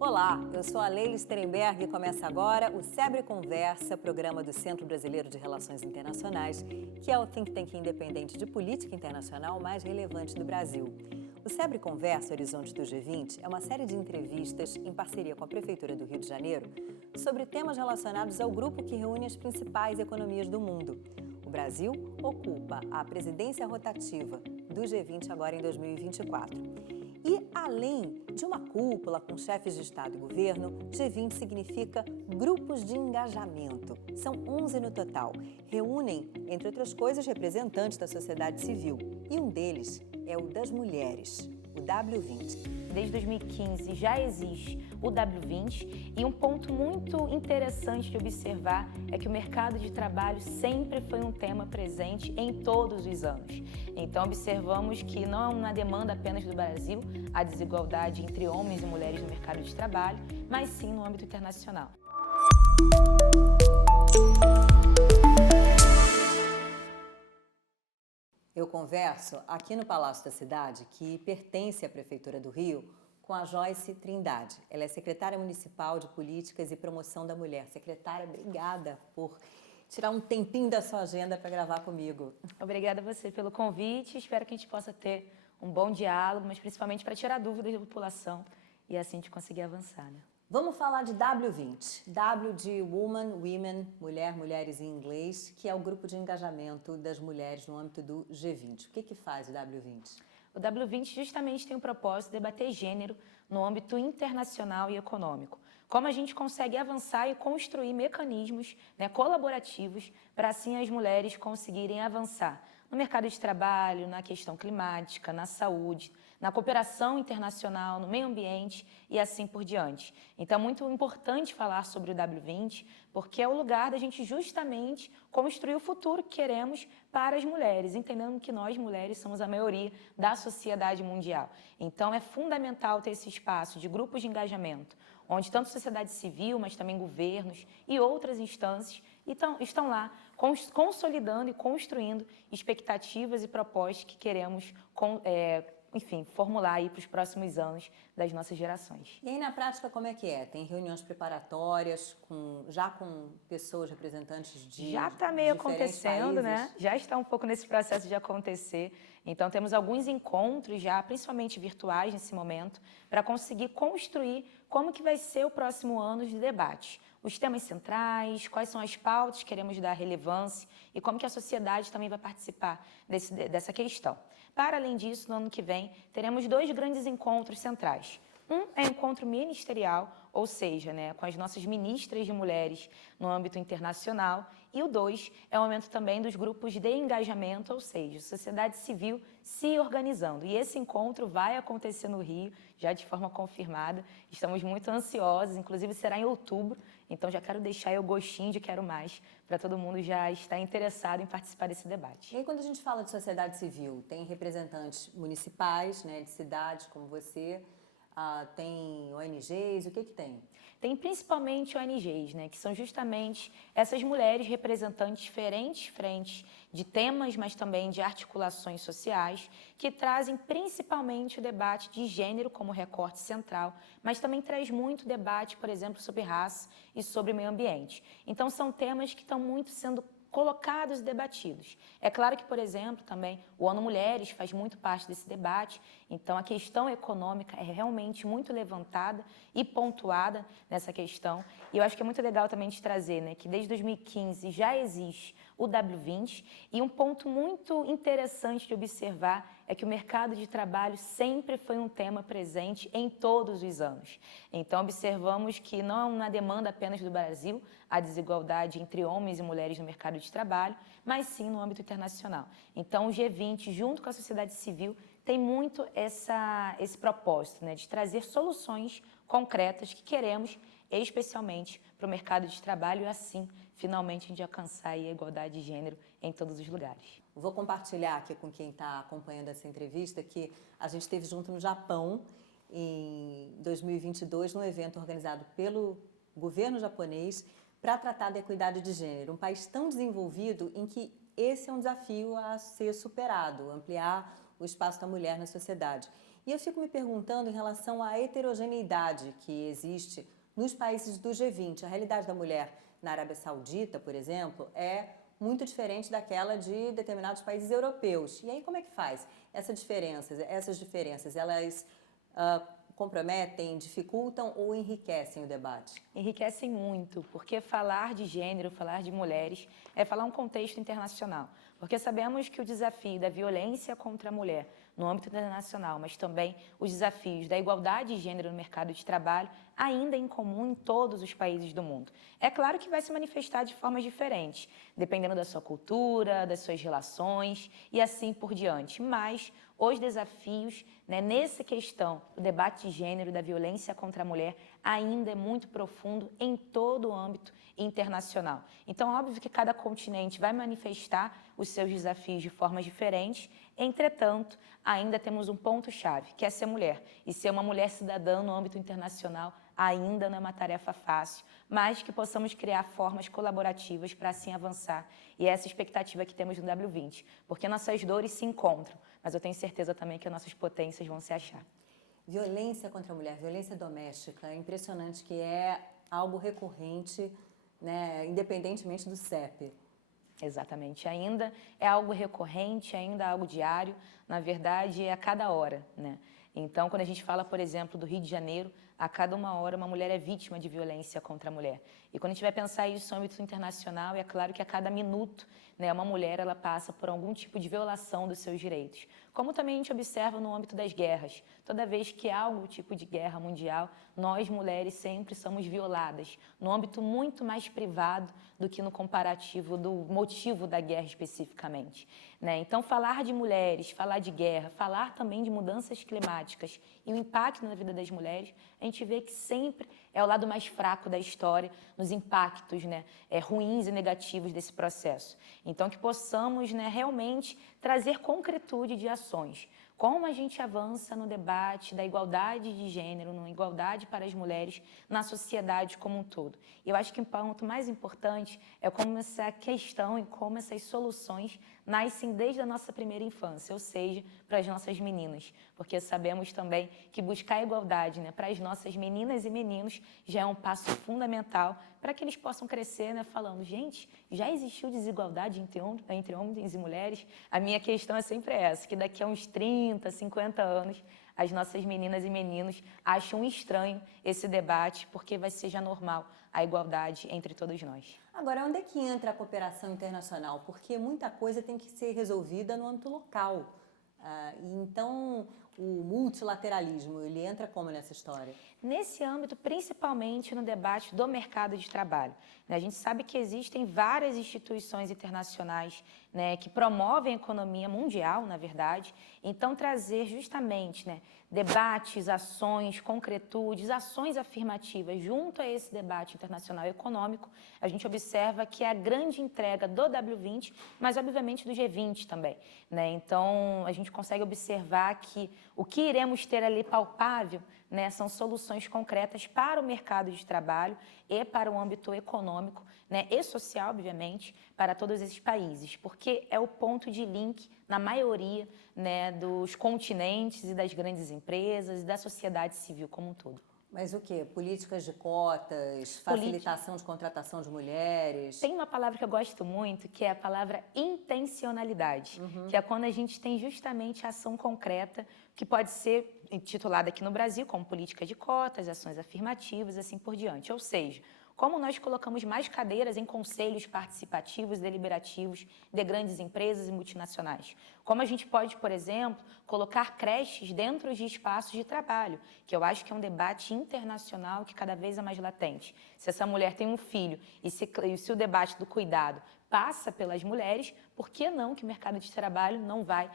Olá, eu sou a Leila Sterenberg e começa agora o SEBRE Conversa, programa do Centro Brasileiro de Relações Internacionais, que é o think tank independente de política internacional mais relevante do Brasil. O SEBRE Conversa Horizonte do G20 é uma série de entrevistas em parceria com a Prefeitura do Rio de Janeiro sobre temas relacionados ao grupo que reúne as principais economias do mundo. O Brasil ocupa a presidência rotativa do G20 agora em 2024. E, além de uma cúpula com chefes de Estado e governo, G20 significa grupos de engajamento. São 11 no total. Reúnem, entre outras coisas, representantes da sociedade civil. E um deles é o das mulheres, o W20. Desde 2015 já existe o W20 e um ponto muito interessante de observar é que o mercado de trabalho sempre foi um tema presente em todos os anos. Então observamos que não é uma demanda apenas do Brasil a desigualdade entre homens e mulheres no mercado de trabalho, mas sim no âmbito internacional. Eu converso aqui no Palácio da Cidade, que pertence à Prefeitura do Rio, com a Joyce Trindade. Ela é secretária municipal de Políticas e Promoção da Mulher. Secretária, obrigada por tirar um tempinho da sua agenda para gravar comigo. Obrigada a você pelo convite. Espero que a gente possa ter um bom diálogo, mas principalmente para tirar dúvidas da população e assim a gente conseguir avançar, né? Vamos falar de W20. W de Woman, Women, Mulher, Mulheres em inglês, que é o grupo de engajamento das mulheres no âmbito do G20. O que faz o W20? O W20 justamente tem o propósito de debater gênero no âmbito internacional e econômico. Como a gente consegue avançar e construir mecanismos, colaborativos para assim as mulheres conseguirem avançar no mercado de trabalho, na questão climática, na saúde, na cooperação internacional, no meio ambiente e assim por diante. Então é muito importante falar sobre o W20, porque é o lugar da gente justamente construir o futuro que queremos para as mulheres, entendendo que nós mulheres somos a maioria da sociedade mundial. Então é fundamental ter esse espaço de grupos de engajamento, onde tanto sociedade civil, mas também governos e outras instâncias estão lá consolidando e construindo expectativas e propostas que queremos formular aí para os próximos anos das nossas gerações. E aí, na prática, como é que é? Tem reuniões preparatórias já com pessoas representantes de já está meio acontecendo, países? né? Já está um pouco nesse processo de acontecer. Então, temos alguns encontros já, principalmente virtuais nesse momento, para conseguir construir como que vai ser o próximo ano de debate. Os temas centrais, quais são as pautas que queremos dar relevância e como que a sociedade também vai participar dessa questão. Para além disso, no ano que vem, teremos 2 grandes encontros centrais. Um é o encontro ministerial, ou seja, com as nossas ministras de mulheres no âmbito internacional, e o 2 é o momento também dos grupos de engajamento, ou seja, sociedade civil se organizando. E esse encontro vai acontecer no Rio, já de forma confirmada. Estamos muito ansiosos, inclusive será em outubro, então já quero deixar aí o gostinho de quero mais, para todo mundo já estar interessado em participar desse debate. E aí, quando a gente fala de sociedade civil, tem representantes municipais, de cidades como você, tem ONGs, o que tem? Tem principalmente ONGs, que são justamente essas mulheres representantes diferentes frentes de temas, mas também de articulações sociais, que trazem principalmente o debate de gênero como recorte central, mas também traz muito debate, por exemplo, sobre raça e sobre meio ambiente. Então, são temas que estão muito sendo colocados e debatidos. É claro que, por exemplo, também o ONU Mulheres faz muito parte desse debate, então a questão econômica é realmente muito levantada e pontuada nessa questão. E eu acho que é muito legal também de trazer, que desde 2015 já existe o W20 e um ponto muito interessante de observar é que o mercado de trabalho sempre foi um tema presente em todos os anos. Então, observamos que não é uma demanda apenas do Brasil a desigualdade entre homens e mulheres no mercado de trabalho, mas sim no âmbito internacional. Então, o G20, junto com a sociedade civil, tem muito esse propósito, de trazer soluções concretas que queremos, especialmente para o mercado de trabalho, e assim, finalmente, a gente alcançar a igualdade de gênero em todos os lugares. Vou compartilhar aqui com quem está acompanhando essa entrevista que a gente esteve junto no Japão em 2022, num evento organizado pelo governo japonês para tratar da equidade de gênero. Um país tão desenvolvido em que esse é um desafio a ser superado, ampliar o espaço da mulher na sociedade. E eu fico me perguntando em relação à heterogeneidade que existe nos países do G20. A realidade da mulher na Arábia Saudita, por exemplo, é muito diferente daquela de determinados países europeus. E aí como é que faz? Essas diferenças, elas comprometem, dificultam ou enriquecem o debate? Enriquecem muito, porque falar de gênero, falar de mulheres, é falar um contexto internacional. Porque sabemos que o desafio da violência contra a mulher no âmbito internacional, mas também os desafios da igualdade de gênero no mercado de trabalho, ainda é incomum em todos os países do mundo. É claro que vai se manifestar de formas diferentes, dependendo da sua cultura, das suas relações e assim por diante. Mas os desafios, nessa questão do debate de gênero, da violência contra a mulher, ainda é muito profundo em todo o âmbito internacional. Então, óbvio que cada continente vai manifestar os seus desafios de formas diferentes, entretanto, ainda temos um ponto-chave, que é ser mulher. E ser uma mulher cidadã no âmbito internacional ainda não é uma tarefa fácil, mas que possamos criar formas colaborativas para assim avançar. E é essa expectativa que temos no W20, porque nossas dores se encontram, mas eu tenho certeza também que as nossas potências vão se achar. Violência contra a mulher, violência doméstica, é impressionante que é algo recorrente, independentemente do CEP. Exatamente, ainda é algo recorrente, ainda é algo diário, na verdade é a cada hora, Então, quando a gente fala, por exemplo, do Rio de Janeiro, a cada uma hora uma mulher é vítima de violência contra a mulher. E quando a gente vai pensar isso no âmbito internacional, é claro que a cada minuto, uma mulher ela passa por algum tipo de violação dos seus direitos. Como também a gente observa no âmbito das guerras. Toda vez que há algum tipo de guerra mundial, nós mulheres sempre somos violadas, no âmbito muito mais privado do que no comparativo do motivo da guerra especificamente. Então, falar de mulheres, falar de guerra, falar também de mudanças climáticas e o impacto na vida das mulheres, a gente vê que sempre é o lado mais fraco da história, nos impactos ruins e negativos desse processo. Então, que possamos realmente trazer concretude de ações. Como a gente avança no debate da igualdade de gênero, na igualdade para as mulheres na sociedade como um todo. Eu acho que o ponto mais importante é como essa questão e como essas soluções nascem desde a nossa primeira infância, ou seja, para as nossas meninas. Porque sabemos também que buscar a igualdade para as nossas meninas e meninos já é um passo fundamental para que eles possam crescer falando, gente, já existiu desigualdade entre homens e mulheres? A minha questão é sempre essa, que daqui a uns 30, 50 anos, as nossas meninas e meninos acham estranho esse debate, porque vai ser já normal a igualdade entre todos nós. Agora, onde é que entra a cooperação internacional? Porque muita coisa tem que ser resolvida no âmbito local. Então, o multilateralismo, ele entra como nessa história? Nesse âmbito, principalmente no debate do mercado de trabalho. A gente sabe que existem várias instituições internacionais que promovem a economia mundial, na verdade. Então, trazer justamente debates, ações, concretudes, ações afirmativas junto a esse debate internacional econômico, a gente observa que é a grande entrega do W20, mas obviamente do G20 também. Então, a gente consegue observar que o que iremos ter ali palpável são soluções concretas para o mercado de trabalho e para o âmbito econômico e social, obviamente, para todos esses países, porque é o ponto de link na maioria dos continentes e das grandes empresas e da sociedade civil como um todo. Mas o quê? Políticas de cotas, facilitação de contratação de mulheres? Tem uma palavra que eu gosto muito, que é a palavra intencionalidade, que é quando a gente tem justamente a ação concreta, que pode ser intitulada aqui no Brasil como política de cotas, ações afirmativas, assim por diante. Ou seja, como nós colocamos mais cadeiras em conselhos participativos, deliberativos de grandes empresas e multinacionais. Como a gente pode, por exemplo, colocar creches dentro de espaços de trabalho, que eu acho que é um debate internacional que cada vez é mais latente. Se essa mulher tem um filho e se o debate do cuidado passa pelas mulheres, por que não que o mercado de trabalho não vai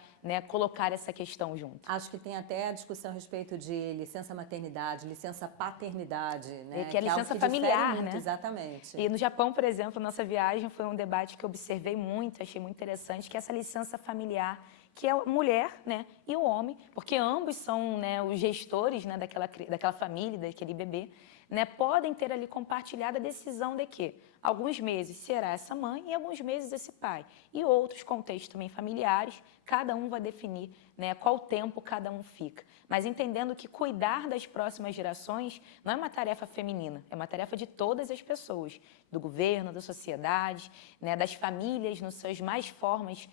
colocar essa questão junto? Acho que tem até a discussão a respeito de licença maternidade, licença paternidade, que é a licença familiar, muito, exatamente. E no Japão, por exemplo, nossa viagem foi um debate que eu observei muito, achei muito interessante, que é essa licença familiar, que é a mulher, né, e o homem, porque ambos são, né, os gestores, né, daquela família, daquele bebê, né, podem ter ali compartilhado a decisão de que alguns meses será essa mãe e alguns meses esse pai. E outros contextos também familiares, cada um vai definir, né, qual tempo cada um fica. Mas entendendo que cuidar das próximas gerações não é uma tarefa feminina, é uma tarefa de todas as pessoas, do governo, da sociedade, né, das famílias, nas suas mais formas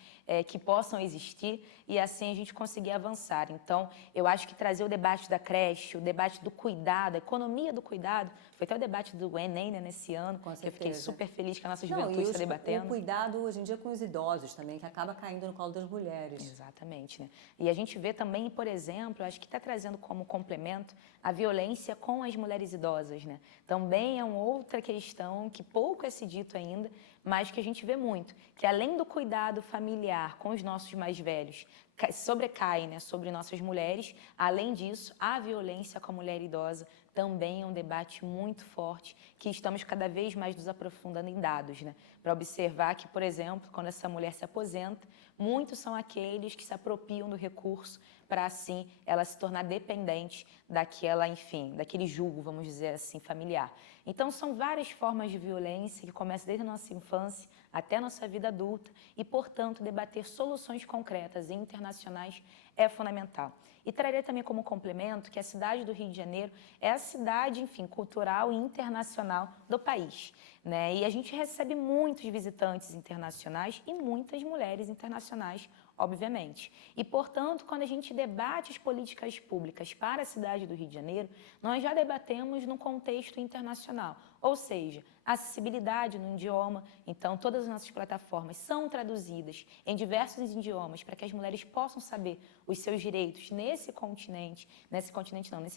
que possam existir, e assim a gente conseguir avançar. Então, eu acho que trazer o debate da creche, o debate do cuidado, a economia do cuidado, foi até o debate do Enem, né, nesse ano, que eu fiquei super feliz que a nossa juventude está debatendo. O cuidado hoje em dia com os idosos também, que acaba caindo no colo das mulheres. Exatamente, né? E a gente vê também, por exemplo, acho que está trazendo como complemento a violência com as mulheres idosas, né? Também é uma outra questão que pouco é se dito ainda, mas que a gente vê muito, que além do cuidado familiar com os nossos mais velhos, sobrecai, né, sobre nossas mulheres, além disso, a violência com a mulher idosa também é um debate muito forte, que estamos cada vez mais nos aprofundando em dados, né? Para observar que, por exemplo, quando essa mulher se aposenta, muitos são aqueles que se apropriam do recurso para, assim, ela se tornar dependente daquela, enfim, daquele jugo, vamos dizer assim, familiar. Então, são várias formas de violência que começam desde a nossa infância até a nossa vida adulta e, portanto, debater soluções concretas e internacionais é fundamental. E traria também como complemento que a cidade do Rio de Janeiro é a cidade, enfim, cultural e internacional do país, né? E a gente recebe muitos visitantes internacionais e muitas mulheres internacionais, obviamente. E, portanto, quando a gente debate as políticas públicas para a cidade do Rio de Janeiro, nós já debatemos num contexto internacional, ou seja, acessibilidade no idioma. Então, todas as nossas plataformas são traduzidas em diversos idiomas para que as mulheres possam saber os seus direitos nesse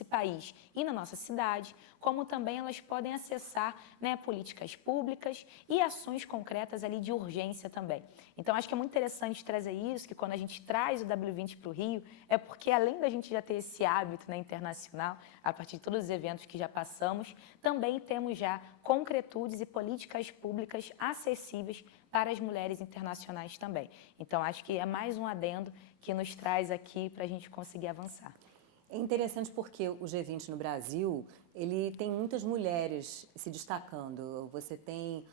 país e na nossa cidade, como também elas podem acessar, né, políticas públicas e ações concretas ali de urgência também. Então, acho que é muito interessante trazer isso, que quando a gente traz o W20 para o Rio, é porque além da gente já ter esse hábito, né, internacional, a partir de todos os eventos que já passamos, também temos já concretudes e políticas públicas acessíveis para as mulheres internacionais também. Então, acho que é mais um adendo que nos traz aqui para a gente conseguir avançar. É interessante porque o G20 no Brasil, ele tem muitas mulheres se destacando. Você tem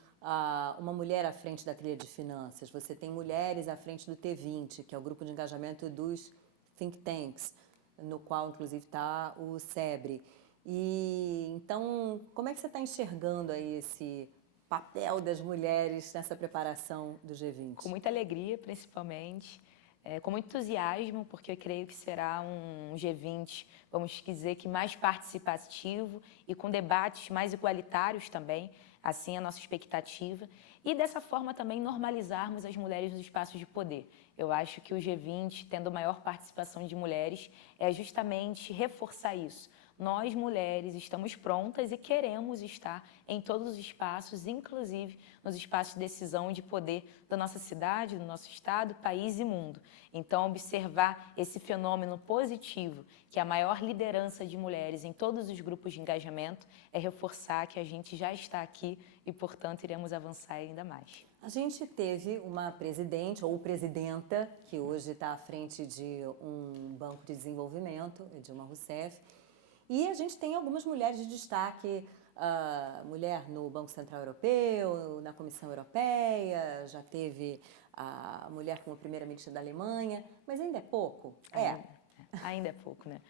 uma mulher à frente da trilha de finanças, você tem mulheres à frente do T20, que é o grupo de engajamento dos think tanks, no qual, inclusive, está o SEBRE. E, então, como é que você está enxergando aí esse papel das mulheres nessa preparação do G20? Com muita alegria, principalmente. Com muito entusiasmo, porque eu creio que será um G20, vamos dizer, que mais participativo e com debates mais igualitários também, assim é a nossa expectativa, e dessa forma também normalizarmos as mulheres nos espaços de poder. Eu acho que o G20, tendo maior participação de mulheres, é justamente reforçar isso. Nós, mulheres, estamos prontas e queremos estar em todos os espaços, inclusive nos espaços de decisão e de poder da nossa cidade, do nosso estado, país e mundo. Então, observar esse fenômeno positivo, que é a maior liderança de mulheres em todos os grupos de engajamento, é reforçar que a gente já está aqui e, portanto, iremos avançar ainda mais. A gente teve uma presidente ou presidenta que hoje está à frente de um banco de desenvolvimento, Dilma Rousseff, e a gente tem algumas mulheres de destaque, mulher no Banco Central Europeu, na Comissão Europeia, já teve a mulher como primeira-ministra da Alemanha, mas ainda é pouco? Ainda é pouco, né?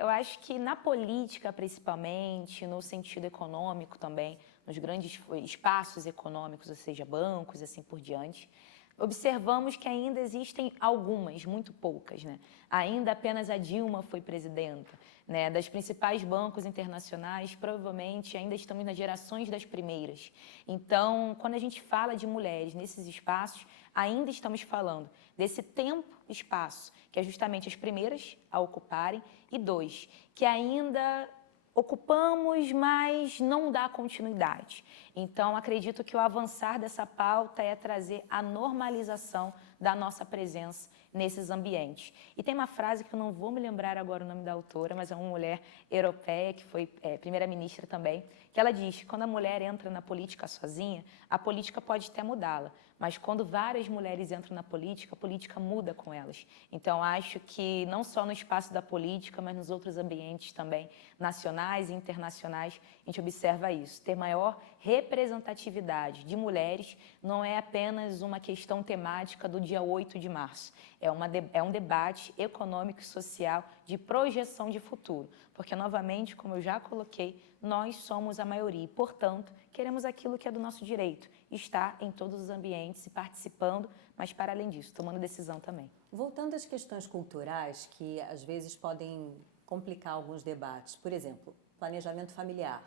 Eu acho que na política, principalmente, no sentido econômico também, nos grandes espaços econômicos, ou seja, bancos, assim por diante, observamos que ainda existem algumas, muito poucas, né? Ainda apenas a Dilma foi presidenta, né? Das principais bancos internacionais, provavelmente ainda estamos nas gerações das primeiras. Então, quando a gente fala de mulheres nesses espaços, ainda estamos falando desse tempo e espaço, que é justamente as primeiras a ocuparem, e dois, que ainda ocupamos, mas não dá continuidade. Então, acredito que o avançar dessa pauta é trazer a normalização da nossa presença nesses ambientes. E tem uma frase que eu não vou me lembrar agora o nome da autora, mas é uma mulher europeia, que foi primeira-ministra também, que ela diz que quando a mulher entra na política sozinha, a política pode até mudá-la, mas quando várias mulheres entram na política, a política muda com elas. Então, acho que não só no espaço da política, mas nos outros ambientes também, nacionais e internacionais, a gente observa isso. Ter maior representatividade de mulheres não é apenas uma questão temática do dia 8 de março. É um debate econômico e social de projeção de futuro. Porque, novamente, como eu já coloquei, nós somos a maioria e, portanto, queremos aquilo que é do nosso direito, estar em todos os ambientes e participando, mas, para além disso, tomando decisão também. Voltando às questões culturais, que às vezes podem complicar alguns debates. Por exemplo, planejamento familiar.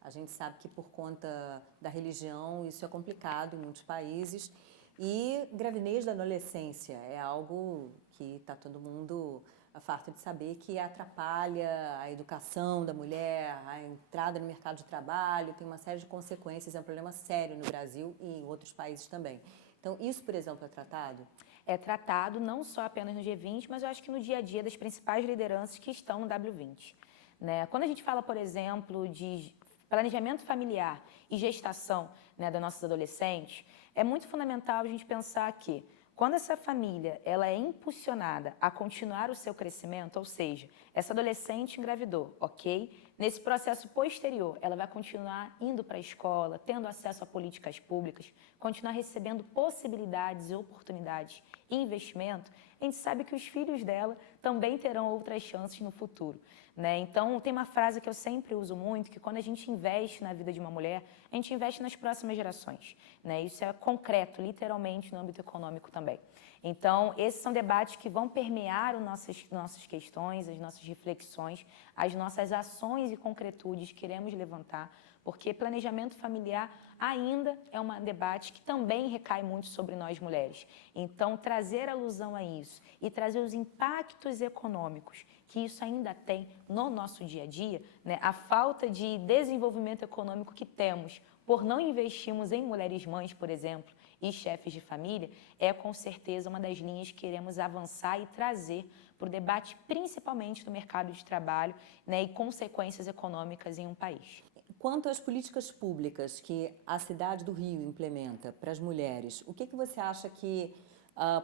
A gente sabe que por conta da religião isso é complicado em muitos países. E gravidez da adolescência é algo que está todo mundo farto de saber que atrapalha a educação da mulher, a entrada no mercado de trabalho, tem uma série de consequências, é um problema sério no Brasil e em outros países também. Então, isso, por exemplo, é tratado? É tratado não só apenas no G20, mas eu acho que no dia a dia das principais lideranças que estão no W20. Né? Quando a gente fala, por exemplo, de planejamento familiar e gestação, né, dos nossos adolescentes, é muito fundamental a gente pensar que quando essa família ela é impulsionada a continuar o seu crescimento, ou seja, essa adolescente engravidou, ok? Nesse processo posterior, ela vai continuar indo para a escola, tendo acesso a políticas públicas, continuar recebendo possibilidades e oportunidades e investimento, a gente sabe que os filhos dela também terão outras chances no futuro. Né? Então, tem uma frase que eu sempre uso muito, que quando a gente investe na vida de uma mulher, a gente investe nas próximas gerações. Né? Isso é concreto, literalmente, no âmbito econômico também. Então, esses são debates que vão permear nossas questões, as nossas reflexões, as nossas ações e concretudes que queremos levantar, porque planejamento familiar ainda é um debate que também recai muito sobre nós mulheres. Então, trazer alusão a isso e trazer os impactos econômicos que isso ainda tem no nosso dia a dia, né? A falta de desenvolvimento econômico que temos por não investirmos em mulheres mães, por exemplo, e chefes de família, é com certeza uma das linhas que queremos avançar e trazer para o debate, principalmente no mercado de trabalho, né, e consequências econômicas em um país. Quanto às políticas públicas que a cidade do Rio implementa para as mulheres, o que você acha que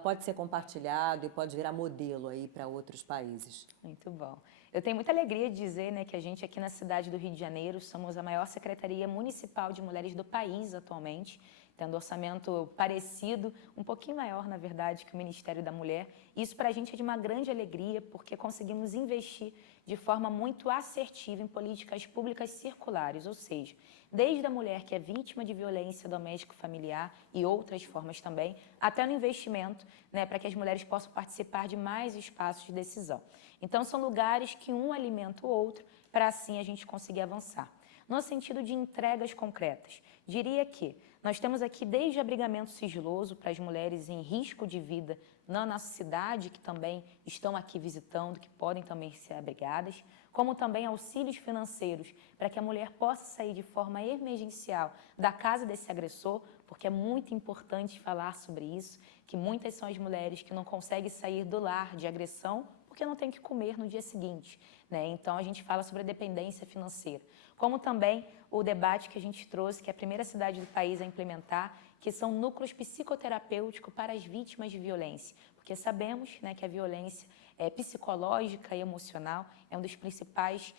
pode ser compartilhado e pode virar modelo aí para outros países? Muito bom. Eu tenho muita alegria de dizer, né, que a gente aqui na cidade do Rio de Janeiro somos a maior secretaria municipal de mulheres do país atualmente, tendo orçamento parecido, um pouquinho maior, na verdade, que o Ministério da Mulher. Isso para a gente é de uma grande alegria, porque conseguimos investir de forma muito assertiva em políticas públicas circulares, ou seja, desde a mulher que é vítima de violência doméstico-familiar e outras formas também, até no investimento, né, para que as mulheres possam participar de mais espaços de decisão. Então, são lugares que um alimenta o outro, para assim a gente conseguir avançar. No sentido de entregas concretas, diria que nós temos aqui desde abrigamento sigiloso para as mulheres em risco de vida na nossa cidade, que também estão aqui visitando, que podem também ser abrigadas, como também auxílios financeiros para que a mulher possa sair de forma emergencial da casa desse agressor, porque é muito importante falar sobre isso, que muitas são as mulheres que não conseguem sair do lar de agressão porque não tem que comer no dia seguinte, né? Então, a gente fala sobre a dependência financeira. Como também o debate que a gente trouxe, que é a primeira cidade do país a implementar, que são núcleos psicoterapêuticos para as vítimas de violência. Porque sabemos, né, que a violência psicológica e emocional é um dos principais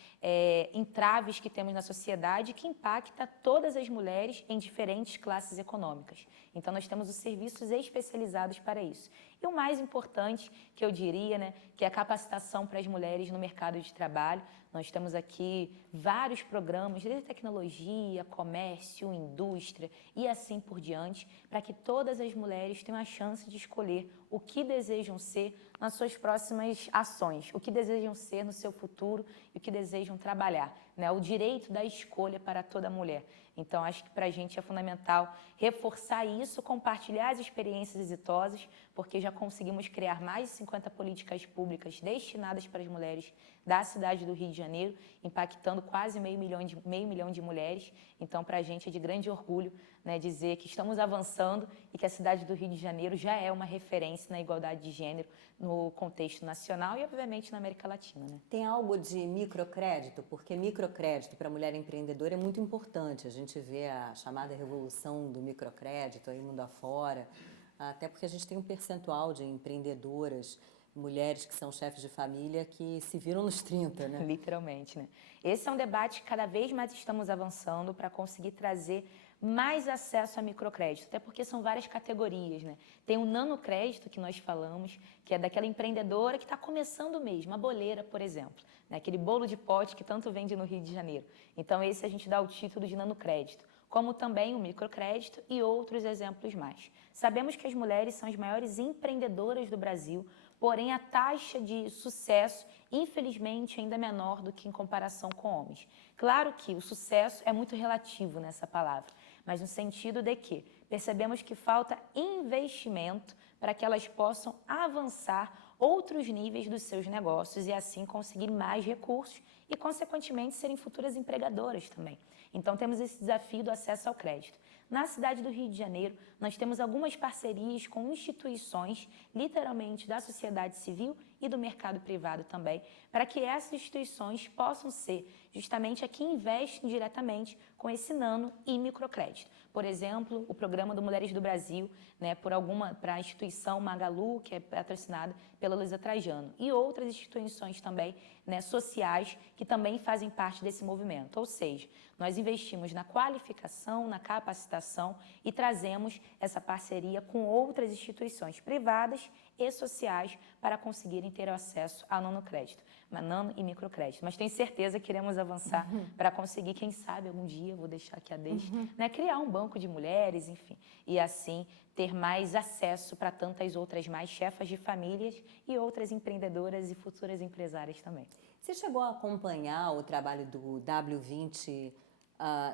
entraves que temos na sociedade, que impacta todas as mulheres em diferentes classes econômicas. Então, nós temos os serviços especializados para isso. E o mais importante, que eu diria, né, que é a capacitação para as mulheres no mercado de trabalho. Nós temos aqui vários programas, desde tecnologia, comércio, indústria e assim por diante, para que todas as mulheres tenham a chance de escolher o que desejam ser nas suas próximas ações, o que desejam ser no seu futuro e o que desejam trabalhar. né, o direito da escolha para toda mulher. Então, acho que para a gente é fundamental reforçar isso, compartilhar as experiências exitosas, porque já conseguimos criar mais de 50 políticas públicas destinadas para as mulheres da cidade do Rio de Janeiro, impactando quase meio milhão de mulheres. Então, para a gente é de grande orgulho, né, dizer que estamos avançando e que a cidade do Rio de Janeiro já é uma referência na igualdade de gênero no contexto nacional e, obviamente, na América Latina, né? Tem algo de microcrédito? Porque microcrédito para a mulher empreendedora é muito importante. A gente vê a chamada revolução do microcrédito aí mundo afora, até porque a gente tem um percentual de empreendedoras, mulheres que são chefes de família que se viram nos 30, né? Literalmente, né? Esse é um debate que cada vez mais estamos avançando para conseguir trazer mais acesso a microcrédito, até porque são várias categorias, né? Tem o nanocrédito que nós falamos, que é daquela empreendedora que está começando mesmo, a boleira, por exemplo, né? Aquele bolo de pote que tanto vende no Rio de Janeiro. Então, esse a gente dá o título de nanocrédito, como também o microcrédito e outros exemplos mais. Sabemos que as mulheres são as maiores empreendedoras do Brasil, porém a taxa de sucesso, infelizmente, ainda é menor do que em comparação com homens. Claro que o sucesso é muito relativo nessa palavra, mas no sentido de que percebemos que falta investimento para que elas possam avançar outros níveis dos seus negócios e assim conseguir mais recursos e, consequentemente, serem futuras empregadoras também. Então, temos esse desafio do acesso ao crédito. Na cidade do Rio de Janeiro, nós temos algumas parcerias com instituições, literalmente da sociedade civil e do mercado privado também, para que essas instituições possam ser justamente a que investem diretamente com esse nano e microcrédito. Por exemplo, o programa do Mulheres do Brasil, né, para a instituição Magalu, que é patrocinada pela Luísa Trajano, e outras instituições também, né, sociais, que também fazem parte desse movimento. Ou seja, nós investimos na qualificação, na capacitação e trazemos essa parceria com outras instituições privadas e sociais para conseguirem ter acesso ao nanocrédito, nano e microcrédito. Mas tenho certeza que iremos avançar para conseguir, quem sabe, algum dia, vou deixar aqui a deixa, né, criar um banco de mulheres, enfim, e assim ter mais acesso para tantas outras mais chefas de famílias e outras empreendedoras e futuras empresárias também. Você chegou a acompanhar o trabalho do W20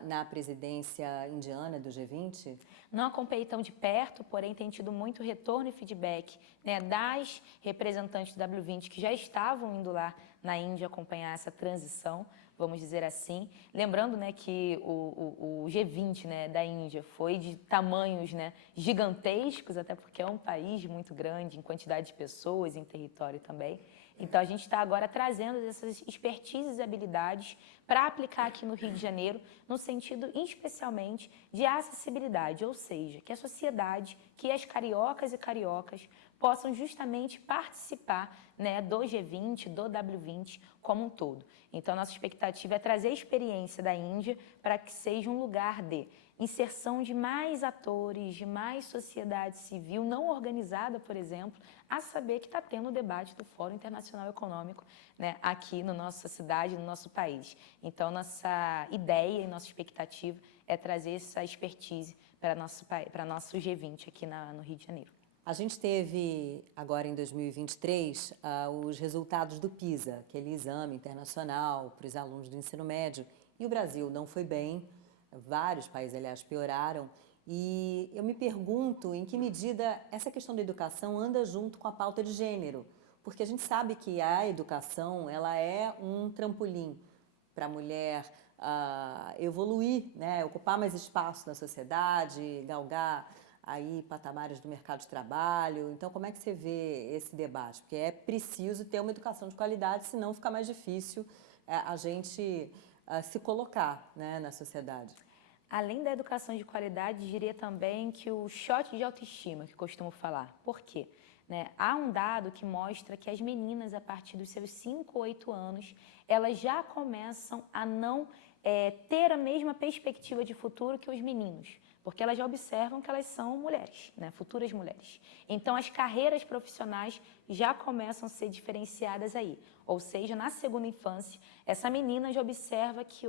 na presidência indiana do G20? Não acompanhei tão de perto, porém tem tido muito retorno e feedback, né, das representantes do W20 que já estavam indo lá na Índia acompanhar essa transição, vamos dizer assim. Lembrando, né, que o G20, né, da Índia foi de tamanhos, né, gigantescos, até porque é um país muito grande em quantidade de pessoas, em território também. Então, a gente está agora trazendo essas expertises e habilidades para aplicar aqui no Rio de Janeiro, no sentido, especialmente, de acessibilidade, ou seja, que a sociedade, que as cariocas e cariocas possam justamente participar, né, do G20, do W20 como um todo. Então, nossa expectativa é trazer a experiência da Índia para que seja um lugar de inserção de mais atores, de mais sociedade civil não organizada, por exemplo, a saber que está tendo o debate do Fórum Internacional Econômico, né, aqui na nossa cidade, no nosso país. Então, nossa ideia e nossa expectativa é trazer essa expertise para nosso G20 aqui no Rio de Janeiro. A gente teve, agora em 2023, os resultados do PISA, aquele exame internacional para os alunos do ensino médio, e o Brasil não foi bem, vários países, aliás, pioraram, e eu me pergunto em que medida essa questão da educação anda junto com a pauta de gênero, porque a gente sabe que a educação, ela é um trampolim para a mulher evoluir, né, ocupar mais espaço na sociedade, galgar aí patamares do mercado de trabalho. Então, como é que você vê esse debate? Porque é preciso ter uma educação de qualidade, senão fica mais difícil a gente se colocar, né, na sociedade. Além da educação de qualidade, diria também que o shot de autoestima, que costumo falar. Por quê? Né? Há um dado que mostra que as meninas, a partir dos seus 5 ou 8 anos, elas já começam a não ter a mesma perspectiva de futuro que os meninos, porque elas já observam que elas são mulheres, né? Futuras mulheres. Então, as carreiras profissionais já começam a ser diferenciadas aí. Ou seja, na segunda infância, essa menina já observa que,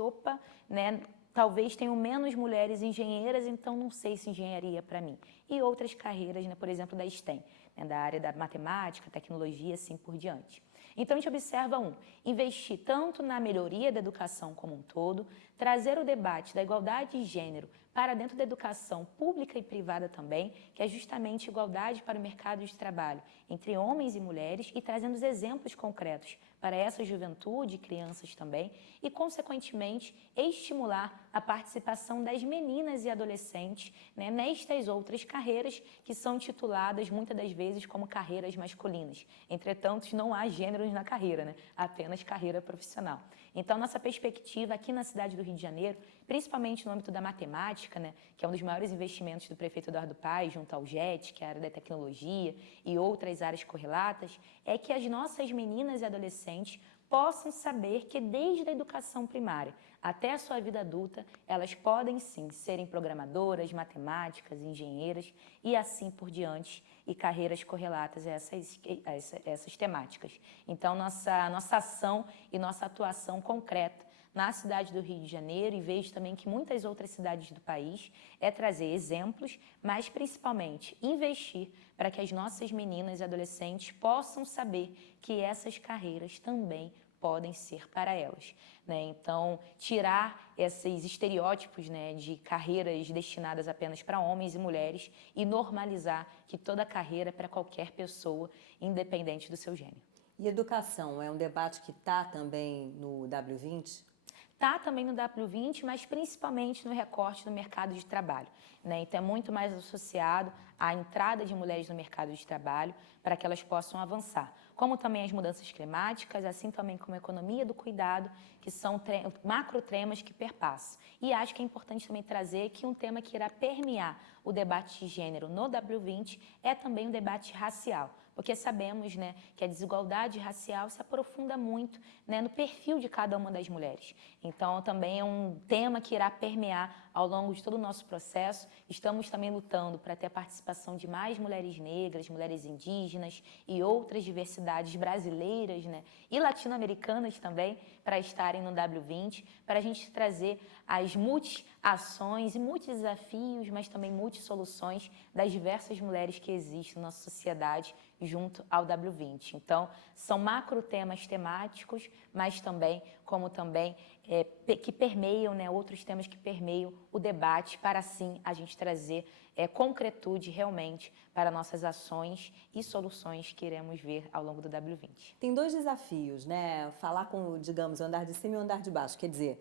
né, talvez tenham menos mulheres engenheiras, então não sei se engenharia é para mim. E outras carreiras, né, por exemplo, da STEM, né, da área da matemática, tecnologia, assim por diante. Então, a gente observa investir tanto na melhoria da educação como um todo, trazer o debate da igualdade de gênero para dentro da educação pública e privada também, que é justamente igualdade para o mercado de trabalho entre homens e mulheres e trazendo os exemplos concretos para essa juventude e crianças também e, consequentemente, estimular a participação das meninas e adolescentes, né, nestas outras carreiras que são tituladas muitas das vezes como carreiras masculinas. Entretanto, não há gêneros na carreira, né, apenas carreira profissional. Então, nossa perspectiva aqui na cidade do Rio de Janeiro, principalmente no âmbito da matemática, né, que é um dos maiores investimentos do prefeito Eduardo Paes, junto ao JET, que é a área da tecnologia, e outras áreas correlatas, é que as nossas meninas e adolescentes possam saber que desde a educação primária até a sua vida adulta, elas podem sim serem programadoras, matemáticas, engenheiras e assim por diante, e carreiras correlatas a essas temáticas. Então, nossa ação e nossa atuação concreta na cidade do Rio de Janeiro, e vejo também que muitas outras cidades do país, é trazer exemplos, mas principalmente investir para que as nossas meninas e adolescentes possam saber que essas carreiras também podem ser para elas, né? Então, tirar esses estereótipos, né, de carreiras destinadas apenas para homens e mulheres e normalizar que toda carreira é para qualquer pessoa, independente do seu gênero. E educação é um debate que está também no W20? Está também no W20, mas principalmente no recorte do mercado de trabalho, né? Então, é muito mais associado à entrada de mulheres no mercado de trabalho para que elas possam avançar. Como também as mudanças climáticas, assim também como a economia do cuidado, que são macro temas que perpassam. E acho que é importante também trazer que um tema que irá permear o debate de gênero no W20 é também o debate racial, porque sabemos, né, que a desigualdade racial se aprofunda muito, né, no perfil de cada uma das mulheres. Então, também é um tema que irá permear ao longo de todo o nosso processo. Estamos também lutando para ter a participação de mais mulheres negras, mulheres indígenas e outras diversidades brasileiras, né, e latino-americanas também, para estarem no W20, para a gente trazer as multi-ações e multi-desafios, mas também multi-soluções das diversas mulheres que existem na nossa sociedade junto ao W20. Então, são macro temas temáticos, mas também, como também, que permeiam, né, outros temas que permeiam o debate para, assim, a gente trazer concretude realmente para nossas ações e soluções que iremos ver ao longo do W20. Tem dois desafios, né? Falar com, digamos, o andar de cima e o andar de baixo. Quer dizer,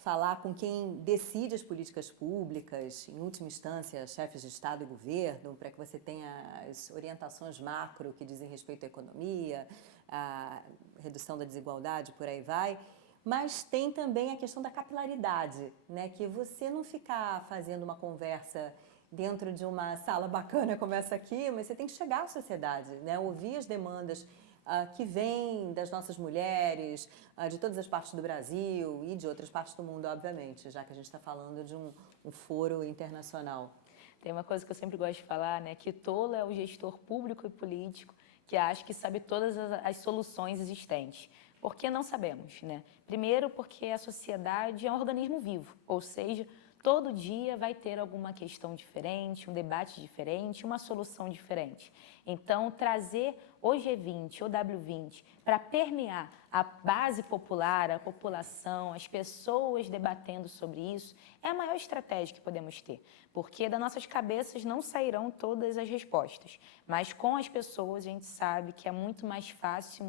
falar com quem decide as políticas públicas, em última instância, chefes de Estado e governo, para que você tenha as orientações macro que dizem respeito à economia, à redução da desigualdade, por aí vai. Mas tem também a questão da capilaridade, né? Que você não ficar fazendo uma conversa dentro de uma sala bacana como essa aqui, mas você tem que chegar à sociedade, né? Ouvir as demandas que vêm das nossas mulheres, de todas as partes do Brasil e de outras partes do mundo, obviamente, já que a gente está falando de um foro internacional. Tem uma coisa que eu sempre gosto de falar, né? Que tolo é o gestor público e político que acha que sabe todas as soluções existentes. Por que não sabemos, né? Primeiro, porque a sociedade é um organismo vivo, ou seja, todo dia vai ter alguma questão diferente, um debate diferente, uma solução diferente. Então, trazer o G20 ou W20 para permear a base popular, a população, as pessoas debatendo sobre isso, é a maior estratégia que podemos ter, porque das nossas cabeças não sairão todas as respostas, mas com as pessoas a gente sabe que é muito mais fácil,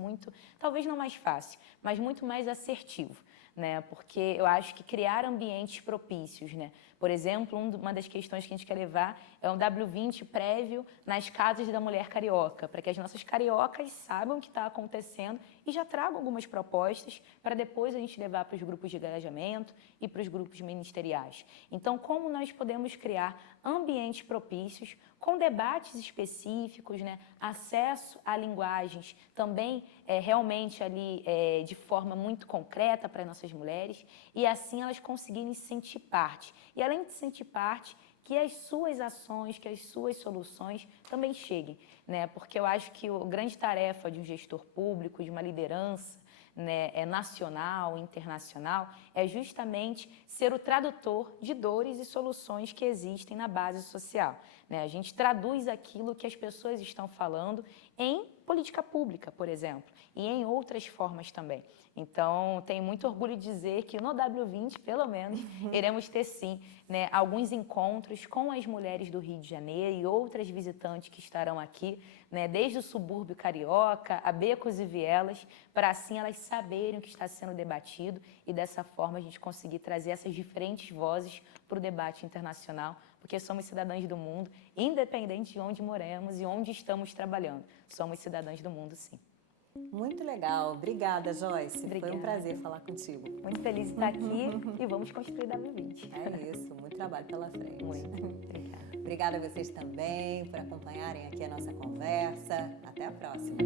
talvez não mais fácil, mas muito mais assertivo, né? Porque eu acho que criar ambientes propícios, né? Por exemplo, uma das questões que a gente quer levar é um W20 prévio nas casas da mulher carioca, para que as nossas cariocas saibam o que está acontecendo e já tragam algumas propostas para depois a gente levar para os grupos de engajamento e para os grupos ministeriais. Então, como nós podemos criar ambientes propícios com debates específicos, né? Acesso a linguagens também realmente ali de forma muito concreta para nossas mulheres e assim elas conseguirem se sentir parte. E além de se sentir parte, que as suas ações, que as suas soluções também cheguem, né? Porque eu acho que a grande tarefa de um gestor público, de uma liderança, né, nacional, internacional, é justamente ser o tradutor de dores e soluções que existem na base social, né? A gente traduz aquilo que as pessoas estão falando em política pública, por exemplo, e em outras formas também. Então, tenho muito orgulho de dizer que no W20, pelo menos, iremos ter sim, né, alguns encontros com as mulheres do Rio de Janeiro e outras visitantes que estarão aqui, né, desde o subúrbio carioca a becos e vielas, para assim elas saberem o que está sendo debatido e dessa forma a gente conseguir trazer essas diferentes vozes para o debate internacional, porque somos cidadãs do mundo, independente de onde moremos e onde estamos trabalhando. Somos cidadãs do mundo, sim. Muito legal. Obrigada, Joyce. Obrigada. Foi um prazer falar contigo. Muito feliz de estar aqui e vamos construir W20. É isso, muito trabalho pela frente. Muito. Obrigada. Obrigada a vocês também por acompanharem aqui a nossa conversa. Até a próxima.